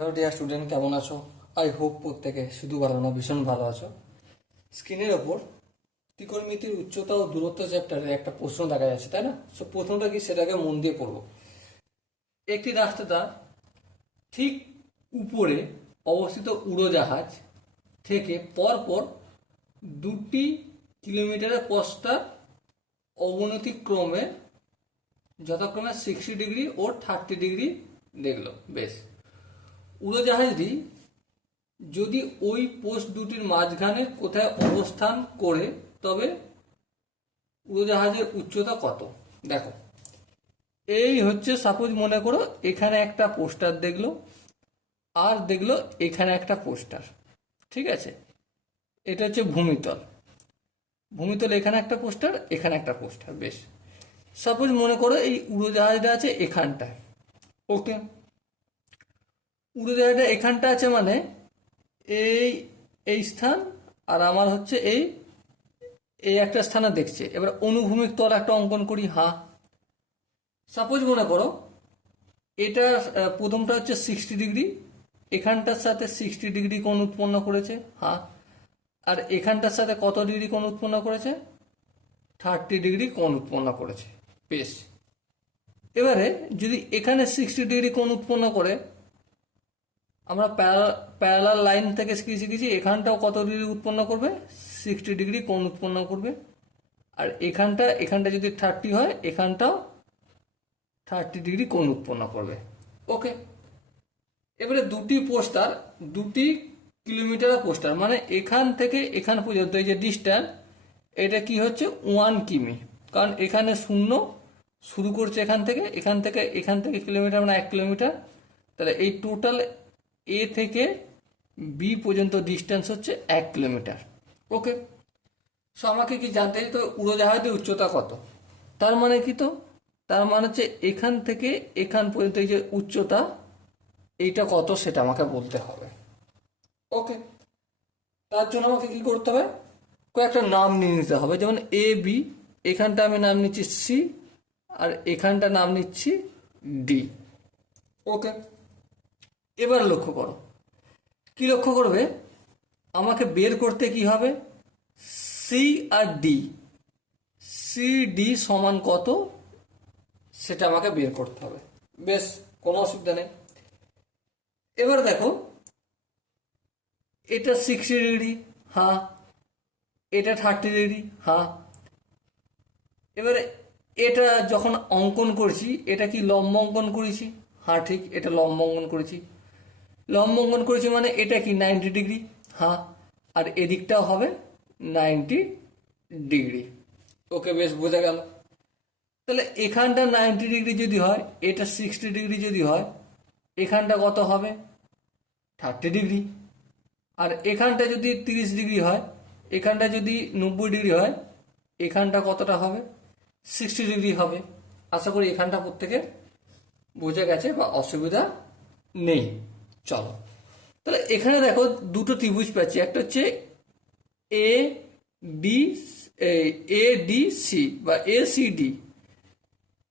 Hello dear student, কেমন আছো? I hope প্রত্যেকে শুধু ভালো না, ভীষণ ভালো আছো। স্ক্রিনের ওপর ত্রিকোণমিতির উচ্চতা ও দূরত্ব চ্যাপ্টারে একটা প্রশ্ন দেখা যাচ্ছে, তাই না? সো প্রশ্নটা কি সেটাকে মন দিয়ে পড়বো। একটি রাস্তাটা ঠিক উপরে অবস্থিত উড়োজাহাজ থেকে পরপর 2 কিলোমিটারের পথটা অবনতিক্রমে যথাক্রমে 60 ডিগ্রি ও 30 ডিগ্রি দেখলো। বেশ, উড়োজাহাজটি যদি ওই পোস্ট দুটির মাঝখানে কোথায় অবস্থান করে তবে উড়োজাহাজের উচ্চতা কত? দেখো, এই হচ্ছে, সাপোজ মনে করো এখানে একটা পোস্টার দেখলো আর দেখলো এখানে একটা পোস্টার। ঠিক আছে, এটা হচ্ছে ভূমিতল। ভূমিতল এখানে একটা পোস্টার, এখানে একটা পোস্টার। বেশ, সাপোজ মনে করো এই উড়োজাহাজটা আছে এখানটায়। ওকে, উড়োজাহাজটা এখানটা আছে মানে এই এই স্থান, আর আমার হচ্ছে এই এই একটা স্থানে দেখছে। এবার অনুভূমিক তল একটা অঙ্কন করি। হ্যাঁ, সাপোজ মনে করো এটা প্রথমটা হচ্ছে 60 ডিগ্রি, এখানটার সাথে 60 ডিগ্রি কোণ উৎপন্ন করেছে। হ্যাঁ, আর এখানটার সাথে কত ডিগ্রি কোণ উৎপন্ন করেছে? 30 ডিগ্রি কোণ উৎপন্ন করেছে। বেশ, এবারে যদি এখানে 60 ডিগ্রি কোণ উৎপন্ন করে, আমরা প্যারালাল লাইন থেকে শিখেছি এখানটাও কত ডিগ্রি উৎপন্ন করবে? 60 ডিগ্রি কোণ উৎপন্ন করবে। আর এখানটা যদি 30 হয়, এখানটাও 30 ডিগ্রি কোণ উৎপন্ন করবে। ওকে, এবারে দুটি পোস্টার 2 কিলোমিটার পোস্টার, মানে এখান থেকে এখান পর্যন্ত এই যে ডিস্ট্যান্স, এটা কি হচ্ছে 1 কিমি। কারণ এখানে শূন্য শুরু করছে এখান থেকে কিলোমিটার, মানে 1 কিলোমিটার। তাহলে এই টোটাল এ থেকে বি পর্যন্ত ডিস্টেন্স হচ্ছে 1 কিলোমিটার। ওকে, সো আমাকে কি জানতে হবে তো উড়োজাহাজের উচ্চতা কত? তার মানে কি, তো তার মানে হচ্ছে এখান থেকে এখান পর্যন্ত এই যে উচ্চতা, এইটা কত সেটা আমাকে বলতে হবে। ওকে, তার জন্য আমাকে কি করতে হবে? কয়েকটা নাম নিয়ে নিতে হবে। যেমন এ বি, এখানটা আমি নাম নিচ্ছি সি, আর এখানটা নাম নিচ্ছি ডি। ওকে, এবার লক্ষ্য করো, কি লক্ষ্য করবে? আমাকে বের করতে কি হবে? সি আর ডি, সি ডি সমান কত সেটা আমাকে বের করতে হবে। বেশ, কোনো অসুবিধা নেই। এবার দেখো, এটা 60 ডিগ্রি। হ্যাঁ, এটা 30 ডিগ্রি। হ্যাঁ, এবারে এটা যখন অঙ্কন করছি, এটা কি লম্ব অঙ্কন করেছি? হ্যাঁ ঠিক, এটা লম্ব অঙ্কন করেছি। লম্ব অঙ্কন করেছি মানে এটা কি 90 ডিগ্রি। হ্যাঁ, আর এদিকটাও হবে 90 ডিগ্রি। ওকে, বেশ, বোঝা গেল। তাহলে এখানটা 90 ডিগ্রি যদি হয়, এটা 60 ডিগ্রি যদি হয়, এখানটা কত হবে? 30 ডিগ্রি। আর এখানটা যদি 30 ডিগ্রি হয়, এখানটা যদি 90 ডিগ্রি হয়, এখানটা কতটা হবে? 60 ডিগ্রি হবে। আশা করি এখানটা প্রত্যেকের বোঝা গেছে বা অসুবিধা নেই। চলো, তাহলে এখানে দেখো দুটো ত্রিভুজ পাচ্ছি। একটা হচ্ছে A D, A D C বা এ সি ডি,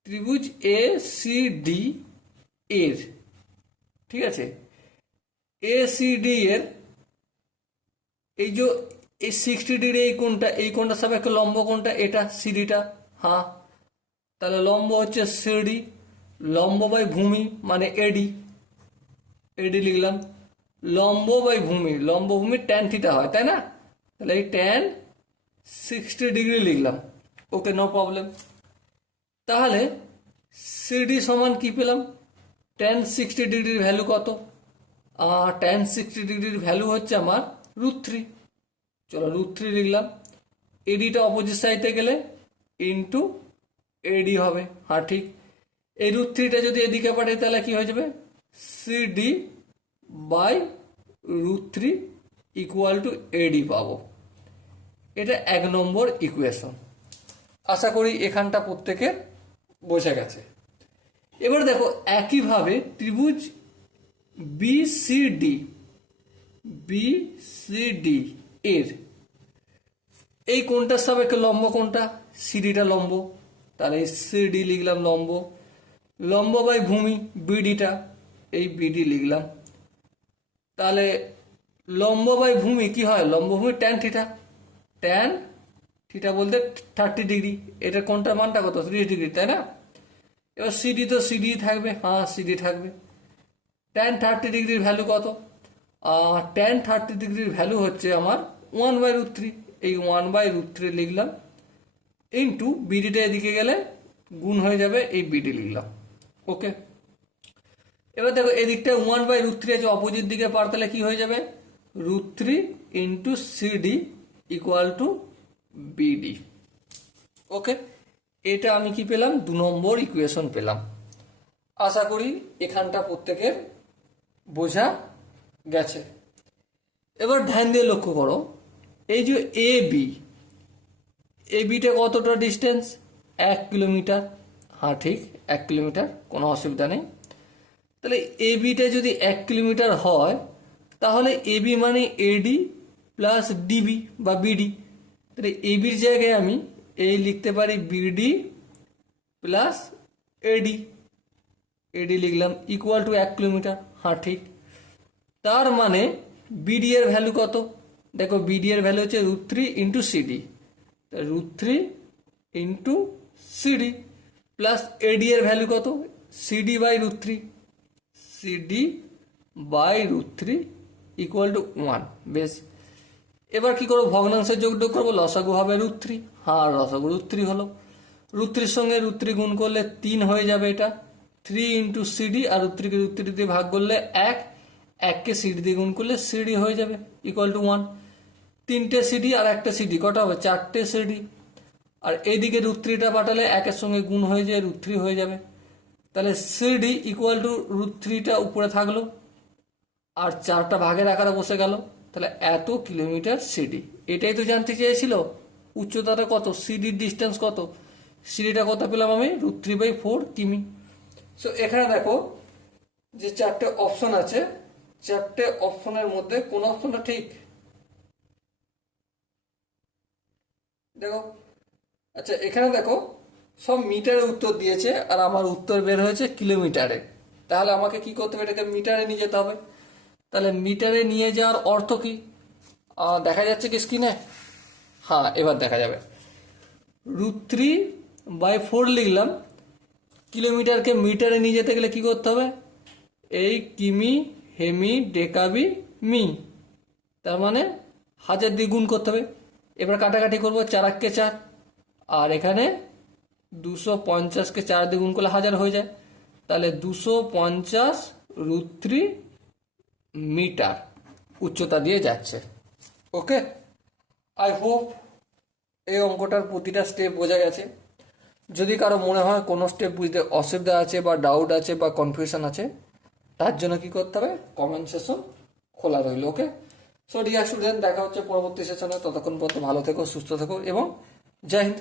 ত্রিভুজ এ সি ডি এর, ঠিক আছে, এ সি ডি এর এই যে এই 60 ডিগ্রি এই কোণটার সাপেক্ষে লম্ব কোণটা এটা সিডিটা। হ্যাঁ, তাহলে লম্ব হচ্ছে সিডি, লম্ব বাই ভূমি মানে এডি, এডি লিখলাম। লম্ব বাই ভূমি, লম্ব ভূমি ট্যান থিটা হয়, তাই না? তাহলে এই ট্যান 60 ডিগ্রি লিখলাম। ওকে, নো প্রবলেম। তাহলে সিডি সমান কি পেলাম? ট্যান 60 ডিগ্রির ভ্যালু কত? ট্যান 60 ডিগ্রির ভ্যালু হচ্ছে আমার √3। চলো, √3 লিখলাম। এডিটা অপোজিট সাইডে গেলে ইন্টু এডি হবে। হ্যাঁ ঠিক, এই √3টা যদি এদিকে পাঠাই তাহলে কি হয়ে যাবে? সিডি বাই √3 ইকুয়াল টু এডি পাবো। এটা 1 নম্বর ইকুয়েশন। আশা করি এখানটা প্রত্যেকের বোঝা গেছে। এবার দেখো, একইভাবে ত্রিভুজ বিসিডি, বিসিডি এর এই কোণটার সাপেক্ষে লম্ব কোণটা সিডিটা লম্ব, তাহলে সিডি লিখলাম লম্ব। লম্ব বাই ভূমি বিডিটা, এই বিডি লিখলাম। তাহলে লম্ব বাই ভূমি কি হয়? লম্বভূমি ট্যান থিটা। ট্যান থিটা বলতে 30 ডিগ্রি। এটার কোনটার মানটা কত? 30 ডিগ্রি, তাই না? এবার সিডি তো সিডি থাকবে, হ্যাঁ সিডি থাকবে। ট্যান 30 ডিগ্রির ভ্যালু কত? ট্যান 30 ডিগ্রির ভ্যালু হচ্ছে আমার 1/√3। এই 1/√3 লিখলাম, ইন্টু বিডিটা এদিকে গেলে গুণ হয়ে যাবে, এই বিডি লিখলাম। ওকে, এবার দেখো এদিকটা 1/√3 আছে, অপোজিট দিকে পার, তাহলে কি হয়ে যাবে? √3 into CD equal to BD. Okay, এটা আমি কি পেলাম? 2 নম্বর ইকুয়েশন পেলাম। আশা করি এখানটা প্রত্যেকের বোঝা গেছে। এবার ধ্যান দিয়ে লক্ষ্য করো, এই যে এ বিটা কতটা ডিস্টেন্স? 1 কিলোমিটার। হ্যাঁ ঠিক, 1 কিলোমিটার, কোনো অসুবিধা নেই। তাহলে এ বিটা যদি 1 কিলোমিটার হয়, তাহলে এবি মানে এডি প্লাস ডিবি বা বিডি। তাহলে এবির জায়গায় আমি এই লিখতে পারি বিডি প্লাস এডি। এডি লিখলাম ইকুয়াল টু 1 কিলোমিটার। হ্যাঁ ঠিক, তার মানে বিডি এর ভ্যালু কত? দেখো বিডি এর ভ্যালু হচ্ছে √3 into CD. √3 into CD plus AD এর ভ্যালু কত? CD by √3। CD by √3 equal to 1। বেশ, এবার কি করবো? ভগ্নাংশের যোগ করবো, লসাগু হবে √3। হ্যাঁ লসাগু √3 হলো। √3 সঙ্গে √3 গুণ করলে 3 হয়ে যাবে এটা। 3 ইন্টু সিডি, আর √3 কে √3 দিয়ে ভাগ করলে 1, 1 কে সিডি দিয়ে গুণ করলে সিডি হয়ে যাবে ইকুয়াল টু 1। 3টে সিডি আর 1টা সিডি, কটা হবে? 4টে সিডি। আর এইদিকে √3টা পাঠালে 1-এর সঙ্গে গুণ হয়ে যায়, √3 হয়ে যাবে। তাহলে সিডি ইকুয়াল টু √3টা উপরে থাকলো, আর 4টা ভাগের আকারে বসে গেল। তাহলে এত কিলোমিটার সিডি। এটাই তো জানতে চেয়েছিল, উচ্চতাটা কত, সিডির ডিস্টেন্স কত। সিডিটা কত পেলাম আমি? √3/4 কিমি। সো এখানে দেখো যে 4টে অপশন আছে, 4টে অপশনের মধ্যে কোন অপশনটা ঠিক? দেখো, আচ্ছা এখানে দেখো সব মিটারে উত্তর দিয়েছে, আর আমার উত্তর বের হয়েছে কিলোমিটারে। তাহলে আমাকে কি করতে হবে? এটাকে মিটারে নিয়ে যেতে হবে। তাহলে মিটারে নিয়ে যাওয়ার অর্থ কি? দেখা যাচ্ছে কি স্ক্রিনে? হ্যাঁ এবার দেখা যাবে। √3/4 লিখলাম। কিলোমিটারকে মিটারে নিয়ে যেতে গেলে কি করতে হবে? এই কিমি হেমি ডেকাবি মি, তার মানে 1000 দিয়ে গুণ করতে হবে। এবার কাটাকাটি করবো, 4 × 4, আর এখানে 250কে 4 দিয়ে গুণ করলে 1000 হয়ে যায়। তাহলে 250 √3 মিটার উচ্চতা দিয়ে যাচ্ছে। ওকে, আই হোপ এই অঙ্কটার প্রতিটা স্টেপ বোঝা গেছে। যদি কারো মনে হয় কোনো স্টেপ বুঝতে অসুবিধা আছে বা ডাউট আছে বা কনফিউশন আছে, তার জন্য কি করতে হবে? কমেন্ট সেশন খোলা রইল। ওকে, সো ডিয়ার স্টুডেন্ট, দেখা হচ্ছে পরবর্তী সেশনে। ততক্ষণ পর্যন্ত ভালো থেকো, সুস্থ থেকো এবং জয় হিন্দ।